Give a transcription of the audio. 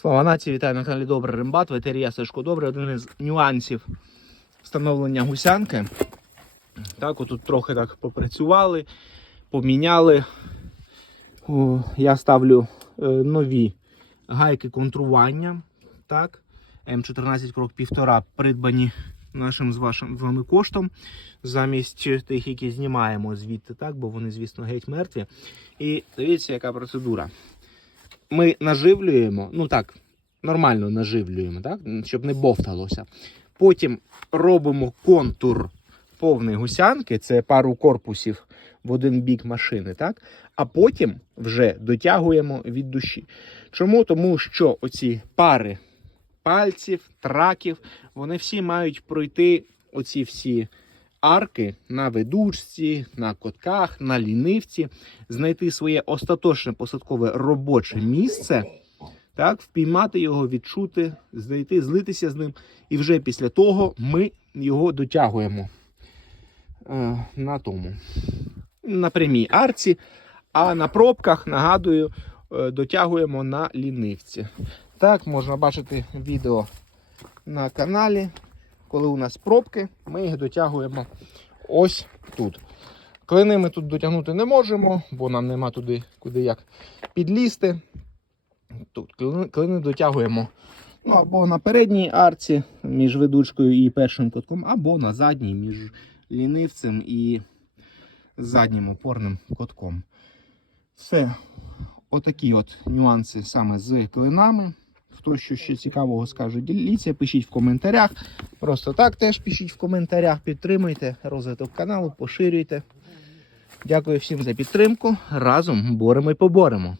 Слава нації, вітаю на каналі Добрий Римбат, ветерія Сашко Добрий. Один із нюансів встановлення гусянки. Так, отут трохи так попрацювали, поміняли. О, я ставлю е, нові гайки контрування. Так, М14 крок 1,5 придбані нашим з вашим з вами коштом, замість тих, які знімаємо звідти, так, бо вони, звісно, геть мертві. І дивіться, яка процедура ми наживлюємо, ну так, нормально наживлюємо, так? щоб не бовталося. Потім робимо контур повної гусянки, це пару корпусів в один бік машини, так? а потім вже дотягуємо від душі. Чому? Тому що оці пари пальців, траків, вони всі мають пройти оці всі арки на ведучці, на котках, на лінивці, знайти своє остаточне посадкове робоче місце, так, впіймати його, відчути, знайти, злитися з ним. І вже після того ми його дотягуємо е, на тому, на прямій арці, а на пробках, нагадую, е, дотягуємо на лінивці. Так, можна бачити відео на каналі. Коли у нас пробки, ми їх дотягуємо ось тут. Клини ми тут дотягнути не можемо, бо нам нема туди, куди як підлізти. Тут клини, дотягуємо ну, або на передній арці між ведучкою і першим котком, або на задній між лінивцем і заднім опорним котком. Все, отакі от нюанси саме з клинами. Хто що ще цікавого скаже, діліться, пишіть в коментарях. Просто так теж пишіть в коментарях, підтримуйте розвиток каналу, поширюйте. Дякую всім за підтримку. Разом боремо і поборемо.